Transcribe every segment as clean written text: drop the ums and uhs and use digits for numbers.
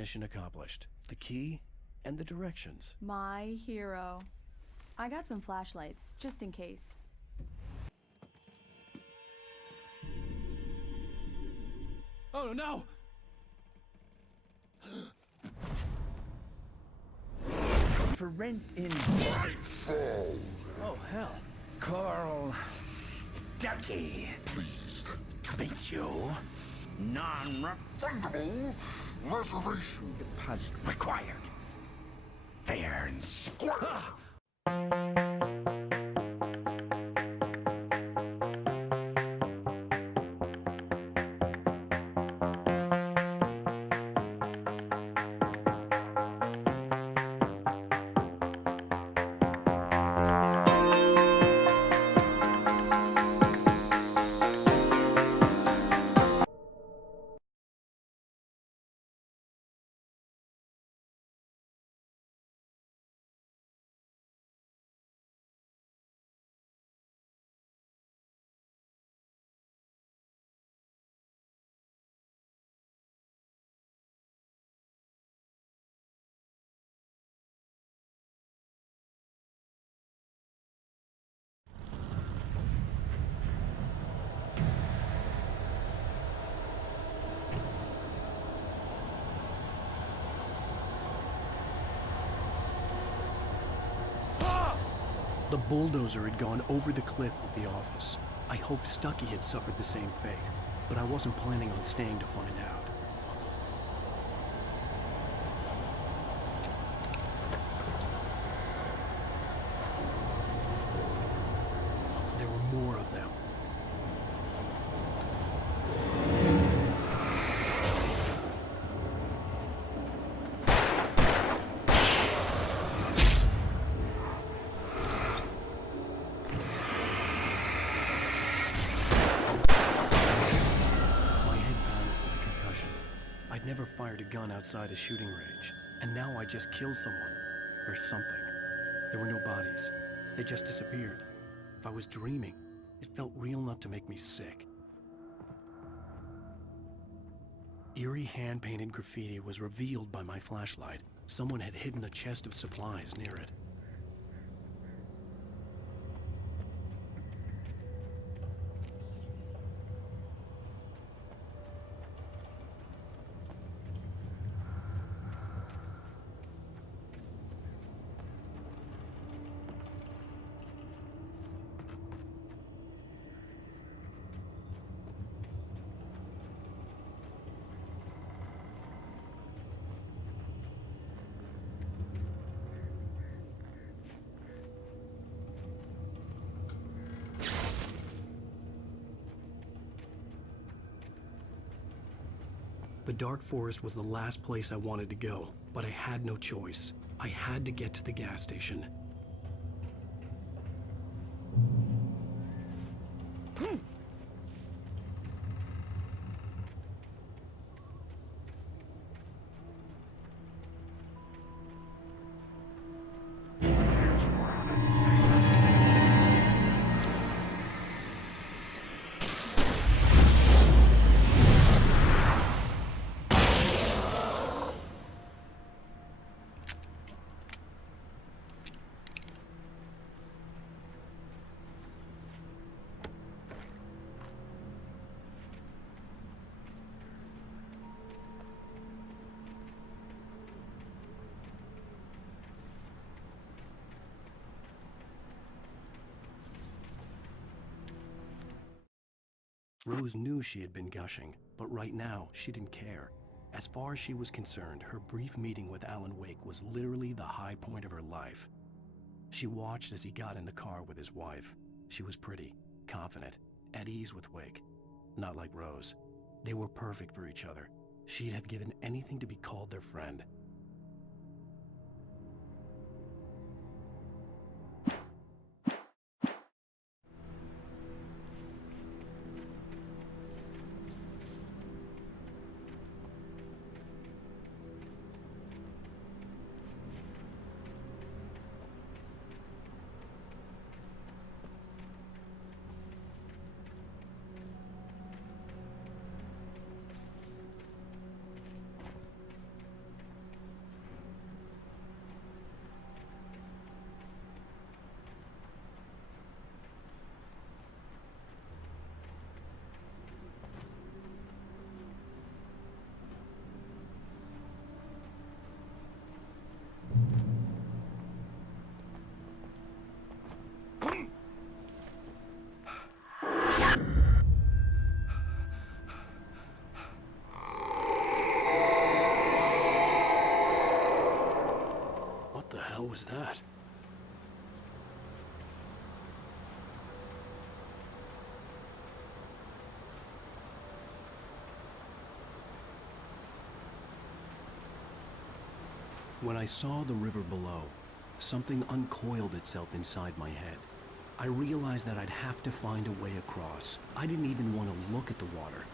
Mission accomplished. The key and the directions. My hero. I got some flashlights, just in case. Oh no! For rent in Nightfall. Oh hell. Carl Stucky. Pleased. To meet you. Fundable reservation Deposit required. Fair and square. The bulldozer had gone over the cliff with the office. I hoped Stucky had suffered the same fate, but I wasn't planning on staying to find out. There were more of them. I'd never fired a gun outside a shooting range, and now I just killed someone. Or something. There were no bodies. They just disappeared. If I was dreaming, it felt real enough to make me sick. Eerie hand-painted graffiti was revealed by my flashlight. Someone had hidden a chest of supplies near it. The dark forest was the last place I wanted to go, but I had no choice. I had to get to the gas station. Rose knew she had been gushing, but right now, she didn't care. As far as she was concerned, her brief meeting with Alanem Wake'iem was literally the high point of her life. She watched as he got in the car with his wife. She was pretty, confident, at ease with Wake'iem. Not like Rose. They were perfect for each other. She'd have given anything to be called their friend. was that? When I saw the river below, something uncoiled itself inside my head. I realized that I'd have to find a way across. I didn't even want to look at the water.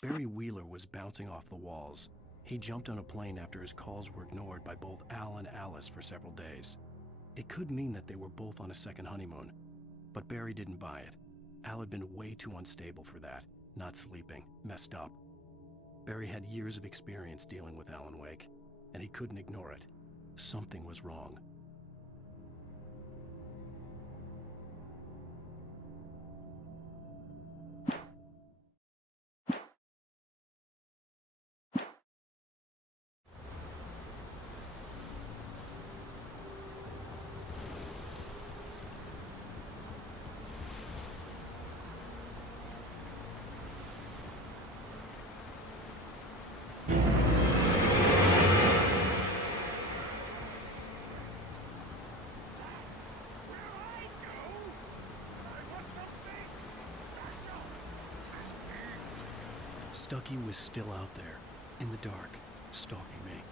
Barry Wheeler was bouncing off the walls. He jumped on a plane after his calls were ignored by both Al and Alice for several days. It could mean that they were both on a second honeymoon, but Barry didn't buy it. Al had been way too unstable for that, not sleeping, messed up. Barry had years of experience dealing with Alan Wake, and he couldn't ignore it. Something was wrong. Stucky was still out there, in the dark, stalking me.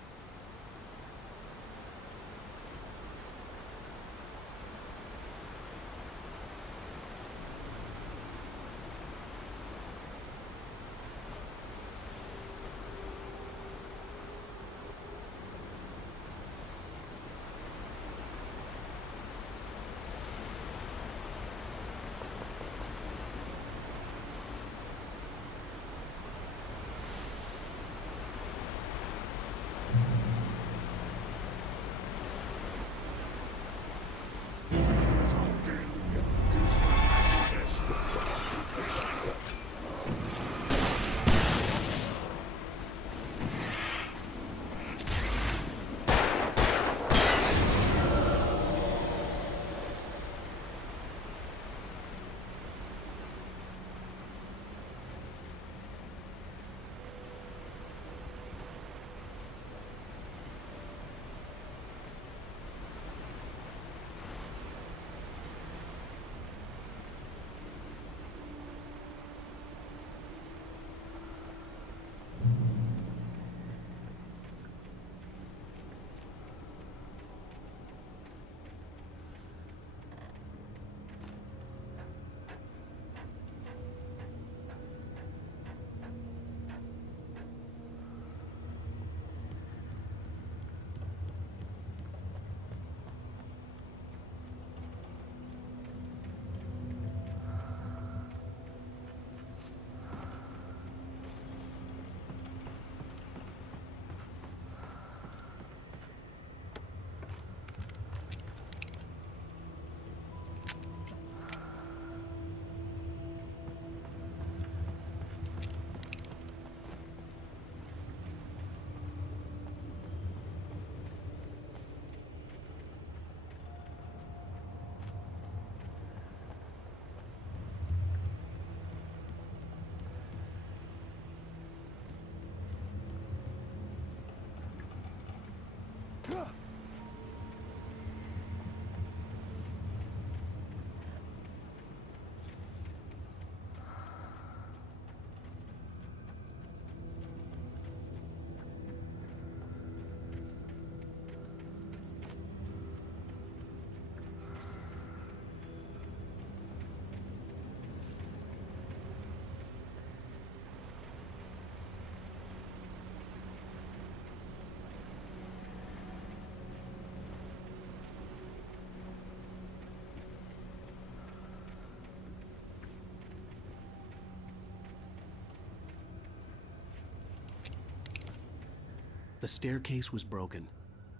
The staircase was broken.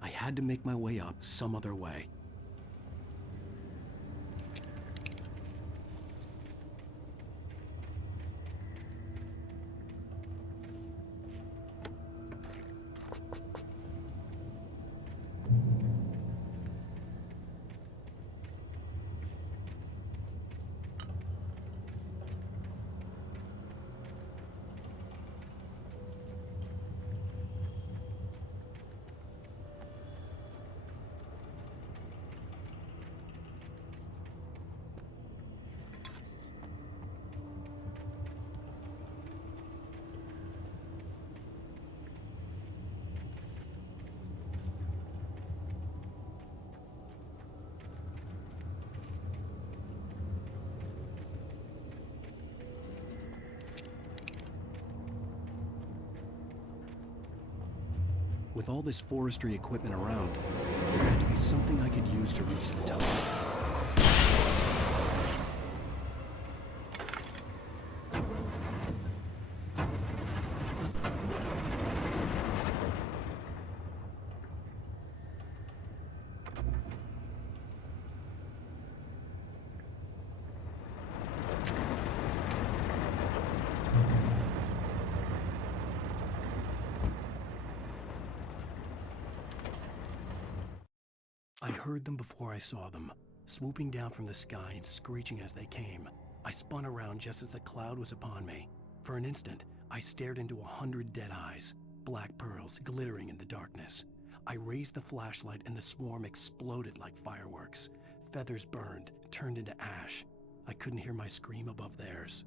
I had to make my way up some other way. With all this forestry equipment around, there had to be something I could use to reach the top. I heard them before I saw them, swooping down from the sky and screeching as they came. I spun around just as the cloud was upon me. For an instant, I stared into 100 dead eyes, black pearls glittering in the darkness. I raised the flashlight and the swarm exploded like fireworks. Feathers burned, turned into ash. I couldn't hear my scream above theirs.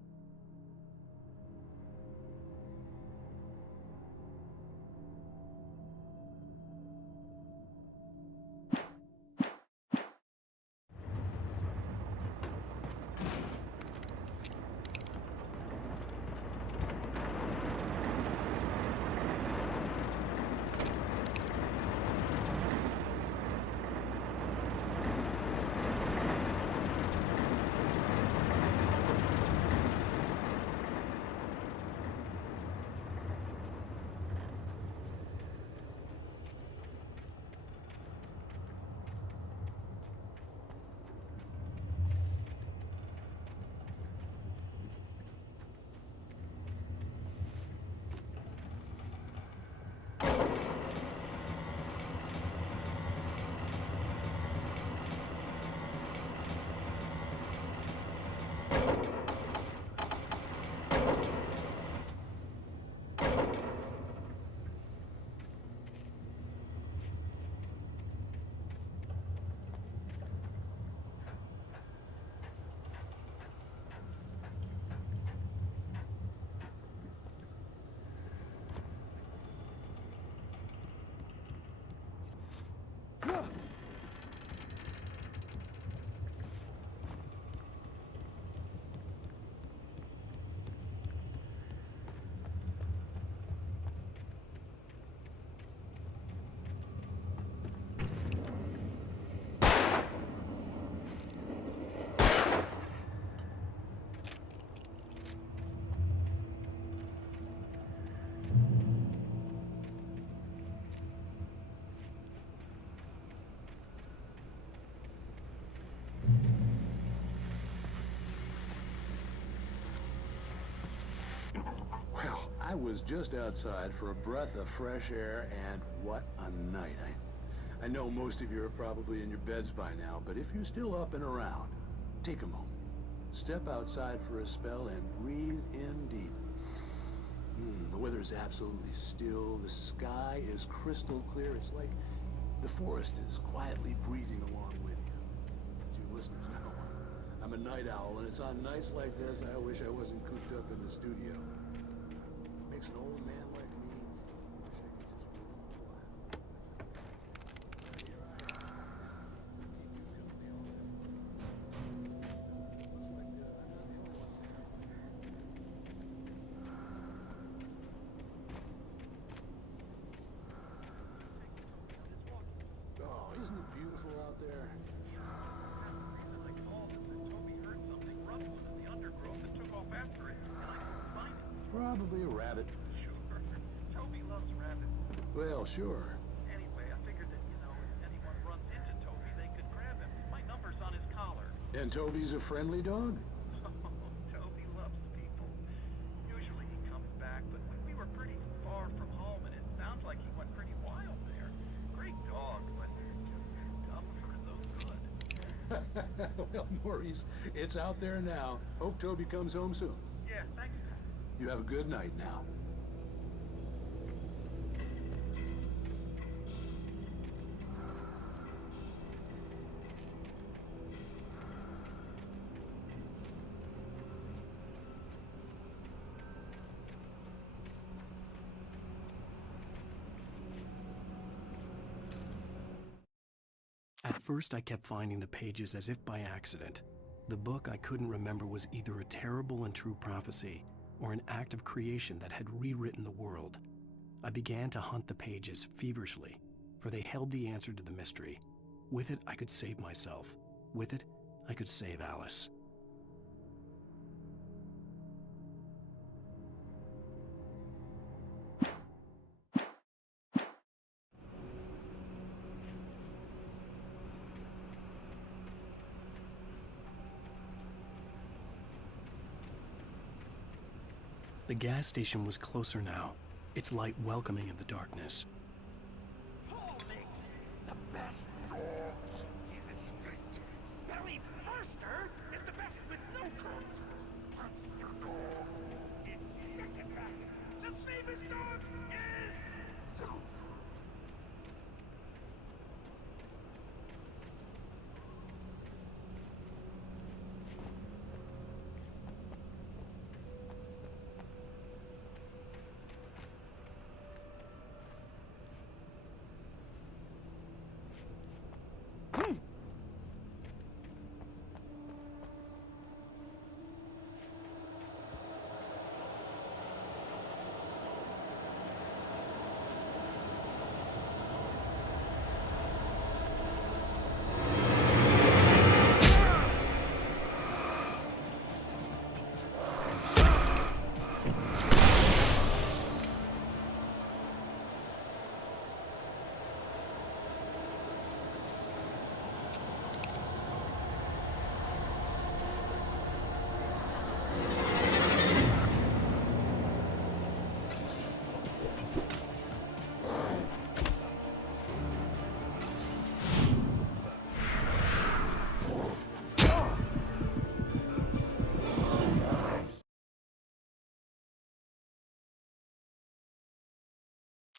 Well, I was just outside for a breath of fresh air, and what a night. I know most of you are probably in your beds by now, but if you're still up and around, take a moment. Step outside for a spell and breathe in deep. The weather is absolutely still. The sky is crystal clear. It's like the forest is quietly breathing along with you. As you listeners know, I'm a night owl, and it's on nights like this I wish I wasn't cooped up in the studio. Makes an old man like me wish I could just roll a while. But here I am. Keep you company all day. Looks like I'm not the only one staying up here. Oh, isn't it beautiful out there? I called and said Toby heard something rustling in the undergrowth and took off after it, and I couldn't find it. Probably a rabbit. Sure. Toby loves rabbits. Well, sure. Anyway, I figured that, if anyone runs into Toby, they could grab him. My number's on his collar. And Toby's a friendly dog? Toby loves people. Usually he comes back, but we were pretty far from home, and it sounds like he went pretty wild there. Great dog, but dumb for no good. Well, Maurice, it's out there now. Hope Toby comes home soon. Yeah, thanks. You have a good night now. At first, I kept finding the pages as if by accident. The book I couldn't remember was either a terrible and true prophecy or an act of creation that had rewritten the world. I began to hunt the pages feverishly, for they held the answer to the mystery. With it, I could save myself. With it, I could save Alice. The gas station was closer now, its light welcoming in the darkness. Paul makes the best dogs in the street. Belly Burster is the best with no coat. Monster Dog is second best. The famous dog is...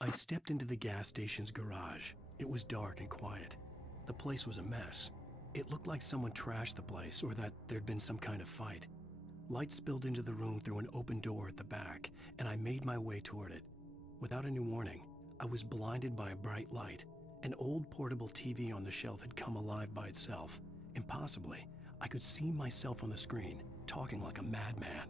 I stepped into the gas station's garage. It was dark and quiet. The place was a mess. It looked like someone trashed the place or that there'd been some kind of fight. Light spilled into the room through an open door at the back, and I made my way toward it. Without any warning, I was blinded by a bright light. An old portable TV on the shelf had come alive by itself. Impossibly, I could see myself on the screen, talking like a madman.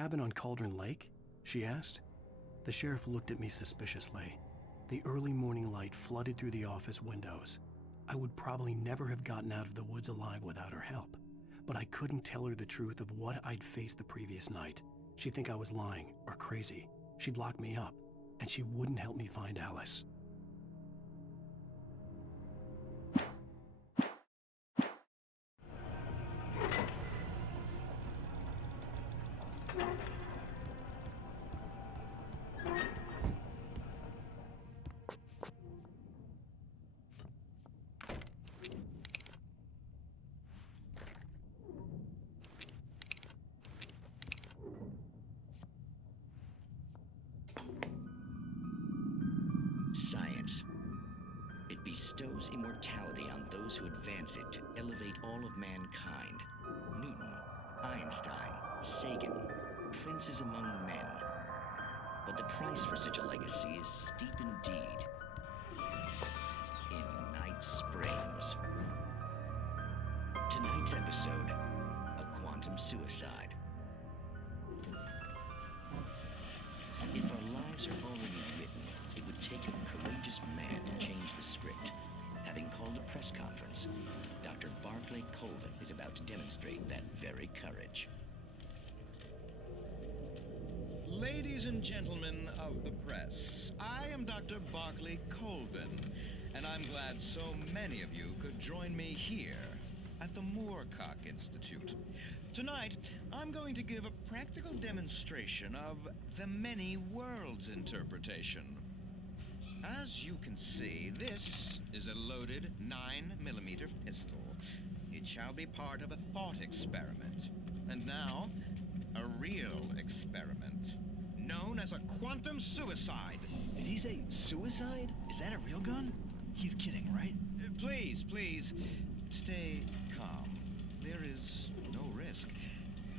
cabin on Cauldron Lake? She asked. The sheriff looked at me suspiciously. The early morning light flooded through the office windows. I would probably never have gotten out of the woods alive without her help, but I couldn't tell her the truth of what I'd faced the previous night. She'd think I was lying or crazy. She'd lock me up, and she wouldn't help me find Alice. Science. It bestows immortality on those who advance it to elevate all of mankind. Newton, Einstein, Sagan, princes among men. But the price for such a legacy is steep indeed. In Night Springs. Tonight's episode, a quantum suicide. If our lives are already written, it would take a courageous man to change the script. Having called a press conference, Dr. Barclay Colvin is about to demonstrate that very courage. Ladies and gentlemen of the press, I am Dr. Barclay Colvin, and I'm glad so many of you could join me here at the Moorcock Institute. Tonight, I'm going to give a practical demonstration of the many worlds interpretation. As you can see, this is a loaded 9mm pistol. It shall be part of a thought experiment. And now, a real experiment, known as a quantum suicide. Did he say suicide? Is that a real gun? He's kidding, right? Please, stay calm. There is no risk.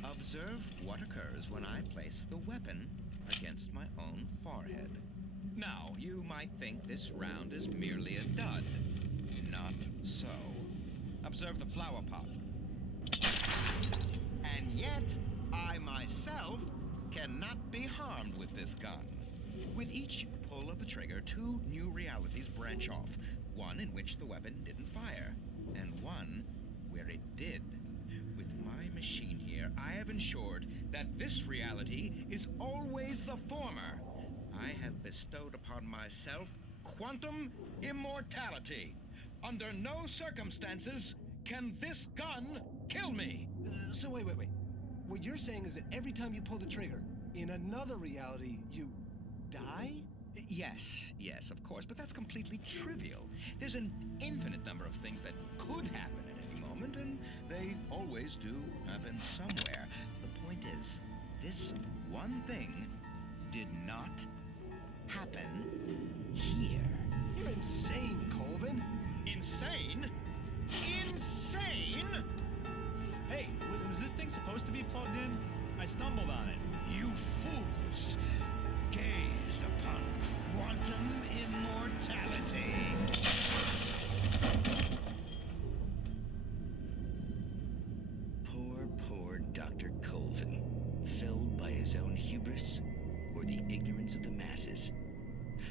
Observe what occurs when I place the weapon against my own forehead. Now, you might think this round is merely a dud. Not so. Observe the flower pot. And yet, I myself cannot be harmed with this gun. With each pull of the trigger, two new realities branch off. One in which the weapon didn't fire, and one where it did. With my machine here, I have ensured that this reality is always the former. I have bestowed upon myself quantum immortality. Under no circumstances can this gun kill me. So wait. What you're saying is that every time you pull the trigger, in another reality, you die? Yes, of course, but that's completely trivial. There's an infinite number of things that could happen at any moment, and they always do happen somewhere. The point is, this one thing did not happen here. You're insane, Colvin. Insane? Insane? Hey, was this thing supposed to be plugged in? I stumbled on it. You fools! Gaze upon quantum immortality. Poor Dr. Colvin, felled by his own hubris or the ignorance of the masses.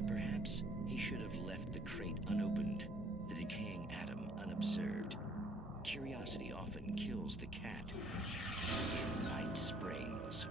Perhaps he should have left the crate unopened, the decaying atom unobserved. Curiosity often kills the cat. Night Springs.